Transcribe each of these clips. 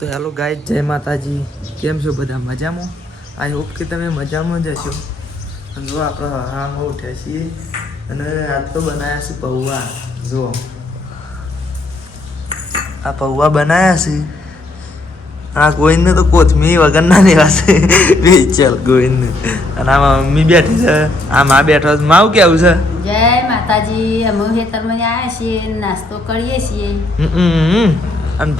તો hello guys, જય માતાજી. કેમ છો બધા? મજામાં? આઈ હોપ કે તમે મજામાં જ હશો. અને જો આપણે હવામાં ઉઠ્યા છીએ અને આજ તો બનાવ્યા છે પૌવા. જુઓ, આ પૌવા બનાવ્યા છે. આ ગોવિંદને તો કોથમીર વગર ના લેવાશે. ચાલ ગોવિંદને. અને આમાં મમ્મી બેઠી છે, આ માં બેઠો છે. માવું કેવું છે? જય માતાજી. અમે ખેતરમાં આવ્યા છીએ, નાસ્તો કરીએ છીએ. અને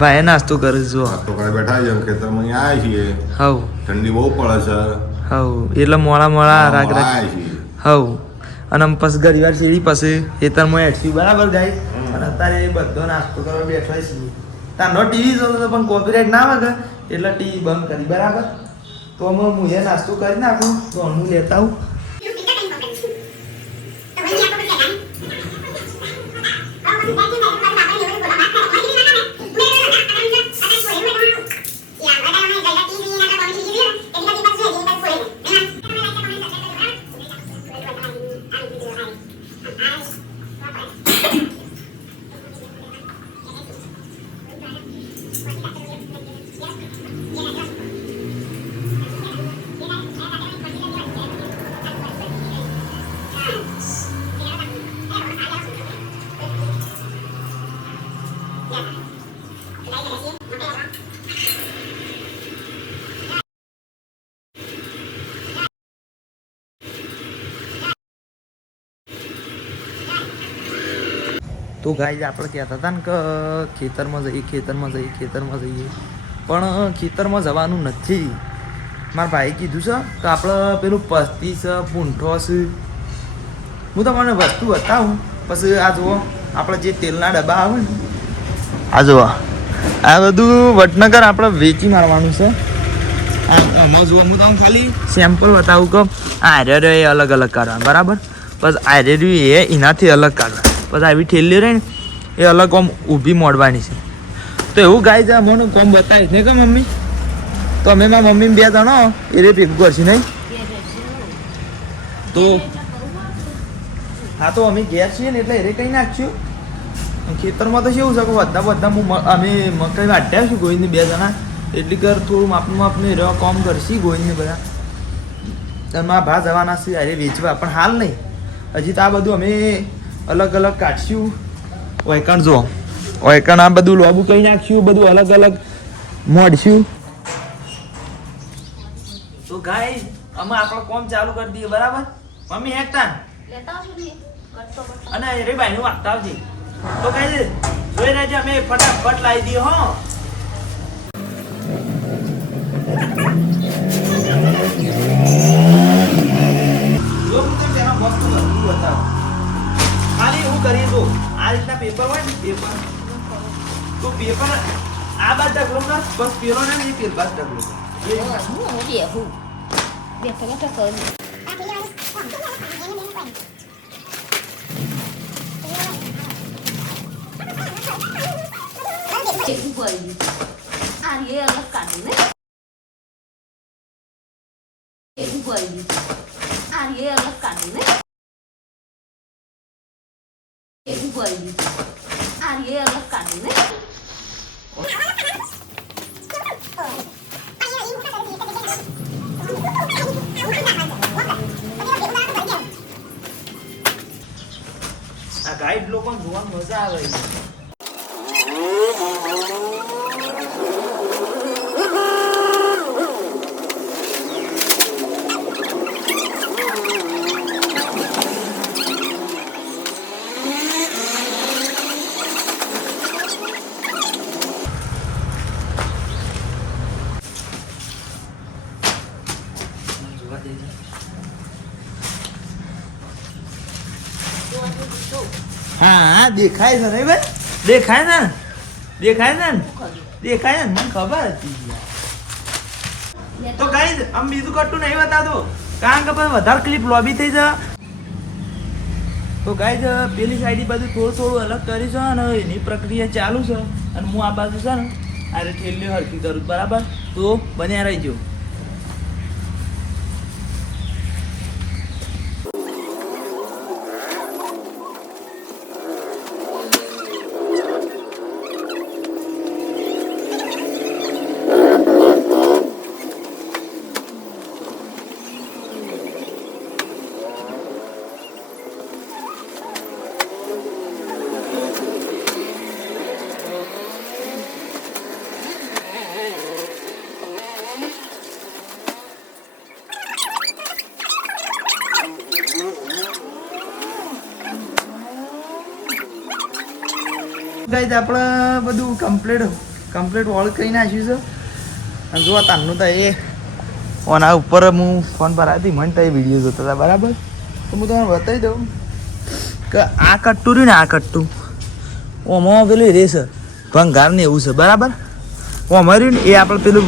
ભાઈ નાસ્તો કરે છે. જો નાસ્તો કરે બેઠા છીએ, ખેતરમાં આવ્યા છીએ. હવ ઠંડી બહુ પડે છે. હવ એટલે મોડા રાગ આવ્યા છીએ. હવ અને પછી ઘણી વાર સીડી પછી ખેતરમાં હેઠી બરાબર ગાય. અને અત્યારે બધો નાસ્તો કરવા બેઠો છીએ. તારનો ટીવી જોતો તો પણ કોપીરાઇટ ના આવે એટલે ટીવી બંધ કરી બરાબર. તો હું એ નાસ્તો કરી નાખું તો હું લેતા આવું. તો ગાઈઝ આપણે કહેતા હતા ને કે ખેતરમાં જઈએ પણ ખેતરમાં જવાનું નથી. મારા ભાઈ કીધું છે કે આપણે પેલું પસ્તી છે, પૂંઠો છે. હું તમને વસ્તુ બતાવું પછી આ જુઓ આપણે જે તેલના ડબ્બા આવે ને આ જુઓ આ બધું વડનગર આપણે વેચી મારવાનું છે. આમાં જુઓ હું તમને ખાલી સેમ્પલ બતાવું કે આર્યર એ અલગ અલગ કાઢવા બરાબર. બસ આર્યર એ એનાથી અલગ કાઢવા. પછી આવી ઠેલી રહી ને એ અલગ આમ ઊભી મોડવાની છે. તો એવું ગાય છે મને કોમ બતાવીશ ને કે મમ્મી. તો અમે મારા મમ્મી બે જણો એ રે ભેગું કરશે નહીં. તો હા તો અમે ઘેર છીએ ને એટલે એ કઈ નાખશું. ખેતરમાં તો કેવું છે કે બધા અમે મકાઈ વાટ્યા છું ગોઈને બે જણા. એટલી કર થોડું માપનું રહેવા કામ કરશી ગોઈને બધા. મારા ભા જવાના છે અરે વેચવા પણ હાલ નહીં. હજી તો આ બધું અમે અલગ અલગ કાઢશું. ઓયકણ જો ઓયકણ આ બધું લોબુ કઈ નાખશું, બધું અલગ અલગ મોડશું. તો ગાઈસ અમે આપણો કામ ચાલુ કરી દઈએ બરાબર. મમ્મી હેકતા અને રે ભાઈનું વાગતા આવજે. તો ગાઈસ જોઈ રહેજો, અમે ફટાફટ લાવી દઈએ હો. જો હું તમને એમાં મસ્ત વસ્તુ બતાવું. ખાલી એવું કરીએ તો આ રીતના પેપર હોય ને પેપર, તો પેપર આ બાદ ઢગલો કર, બસ પેલો ને એ પેલ બાદ ઢગલો કર. આ ગાઈડ લોકોને જોવાની મજા આવે છે. હા દેખાય છે નહીં ભાઈ? દેખાય ને મને ખબર હતી. તો ગાઈઝ આમ બીજું કટું નહીં બતાવતો કારણ કે પછી વધારે ક્લિપ લોબી થઈ જાય. તો ગાઈઝ પેલી સાઈડ બધું થોડું અલગ કરી છે અને એની પ્રક્રિયા ચાલુ છે. અને હું આ બાજુ છે ને આ ઠેલી હરકી કરું બરાબર. તો બન્યા રહીજો. ગાઈઝ આપણે બધું કમ્પ્લીટ વોલ કરી નાખ્યું છે અને જો તારનું તો એ ઓના ઉપર હું ફોન પર આવી મને તો એ વિડીયો જોતા હતા બરાબર. તો હું તમને બતાવી દઉં કે આ કટ્ટું રહ્યું ને આ કટ્ટું ઓમાં પેલું રે છે ભંગાર ને એવું છે બરાબર. ઓમાં રહ્યું ને એ આપણે પેલું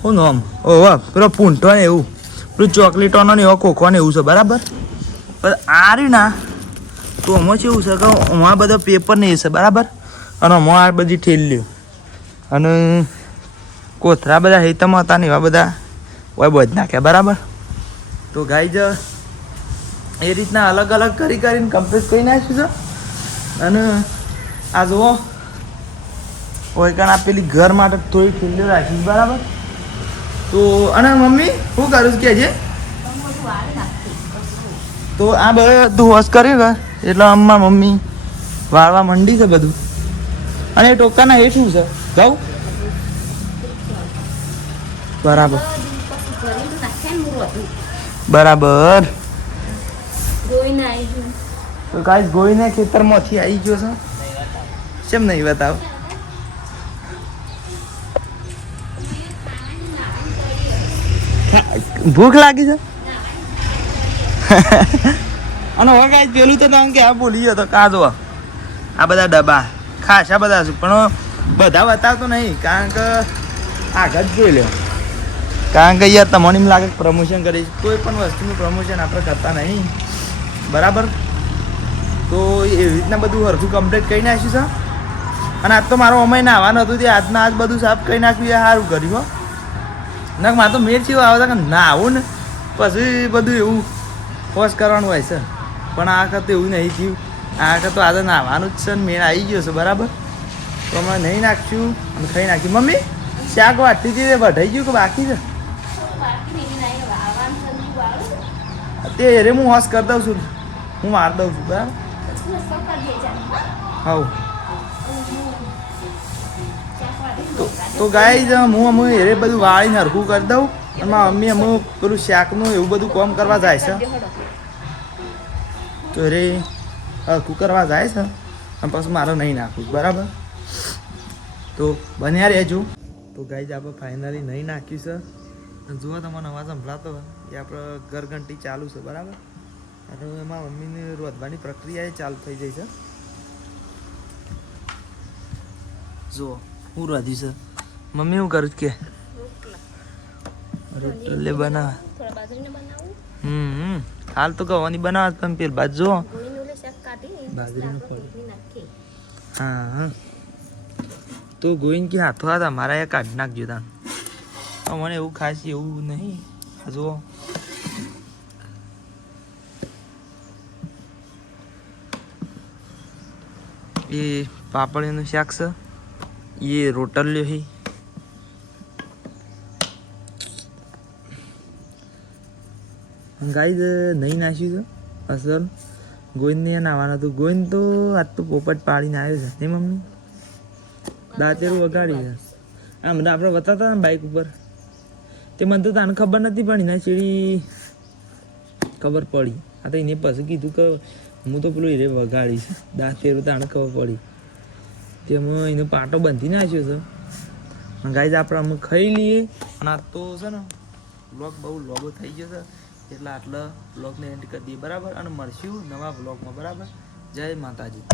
શું નામ ઓહ પેલો પૂંઠો ને એવું પેલું ચોકલેટોનો ને એવો ખોખો ને એવું છે બરાબર. પણ આ રહ્યું ના તો આમાં કેવું છે કે આમાં બધા પેપર ને એ છે બરાબર. અને આમાં આ બધી ઠેલ્યું અને કોથરા બધા હેતમાં હતા ને એવા બધા ઓય બધું નાખ્યા બરાબર. તો ગાઈઝ એ રીતના અલગ અલગ કરીને કમ્પ્લીટ કરી નાખ્યું છે. અને આ જુઓ હોય કારણ આપેલી ઘર માટે થોડી ઠેલ્યો રાખી બરાબર. તો અને મમ્મી શું કરું છું કે છે તો આ બધું વોશ કર્યું કે એટલે અમ્મા મમ્મી વાળવા મંડી છે બધું. અને એ ટોકાના એ શું છે ઘઉં બરાબર બરાબર. તો ગાઈસ ગોઈને ખેતરમાંથી આવી ગયો છે કેમ નહીં બતાવ. ભૂખ લાગી છે અને હવે ગાઈસ પેલું તો તમે કે આ ભૂલી ગયો તો કા જો આ બધા ડબ્બા ખાસા બધા છે પણ બધા બતાવતો નહીં કારણ કે આગળ જોઈ લે. કારણ કે યાર તમને એમ લાગે પ્રમોશન કરીશ કોઈ પણ વસ્તુનું પ્રમોશન આપણે કરતા નહીં બરાબર. તો એવી રીતના બધું હરખું કમ્પ્લીટ કરી નાખ્યું છે. અને આજ તો મારો અમય નાવાનું હતું તે આજના આજ બધું સાફ કરી નાખ્યું એ સારું કર્યું હો. ના મારે તો મેળ જેવું આવે કે ના આવું ને પછી બધું એવું વોશ કરવાનું હોય છે પણ આ વખતે એવું નહીં થયું. આ વખતે તો આજે નાવાનું જ છે ને મેળ આવી ગયો છે બરાબર. તો અમે નહીં નાખ્યું અને ખાઈ નાખ્યું. મમ્મી શાક વાટતી હતી વઢાઈ ગયું કે બાકી છે તે રે હું વોશ કરી દઉં છું હું માર દઉં છું બરાબર. હા તો ગાઈઝ હું એ બધું વાળીને હરખું કરી દઉં અને મારા મમ્મી અમુક પેલું શાકનું એવું બધું કામ કરવા જાય છે. તો રે હરખું કરવા જાય છે અને પછી મારે નહીં નાખવું બરાબર. તો બન્યા રહેજો. તો ગાઈઝ આપણે ફાઇનલી નહીં નાખ્યું છે અને જુઓ તમને અવાજ સંભળાતો એ આપણે ઘરઘંટી ચાલુ છે બરાબર. અને એમાં મમ્મીને રોધવાની પ્રક્રિયા એ ચાલુ થઈ જાય છે. જુઓ હું રોધ્યું છે મમ્મી હું કરું કે રોટલી બનાવ હાલ તો ગવાની બનાવ પણ પેલ બાજુ જો બાજરીનું ફળ હા તો ગોઈને કે હાથો હતા મારા એ કાઢી નાખજો તા મને એવું ખાસ એવું નહીં. જુઓ એ પાપડીનું શાક છે એ રોટલ્યો હે ગાઈઝ નહીં નાખ્યું છે અસલ. ગોઈને નાવાનું હતું ગોઈને તો આજ તો પોપટ પાડીને આવ્યો છે નહીં મમ્મી દાંતેરું વગાડી છે. આમ આપણે બતાવતા ને બાઇક ઉપર તે મને તો તને ખબર નથી પણ એના ચીડી ખબર પડી. આ તો એને પછી કીધું કે હું તો પેલું હીરે વગાડી છે દાંતેરું તને ખબર પડી તેમાં એનો પાટો બાંધી નાખ્યો છે. ગાઈઝ આપણે અમે ખાઈ લઈએ અને આ તો છે ને બ્લોગ બહુ લોગો થઈ ગયો છે એટલે આટલા બ્લોગને એન્ડ કરી દઈએ બરાબર. અને મળશું નવા બ્લોગમાં બરાબર. જય માતાજી.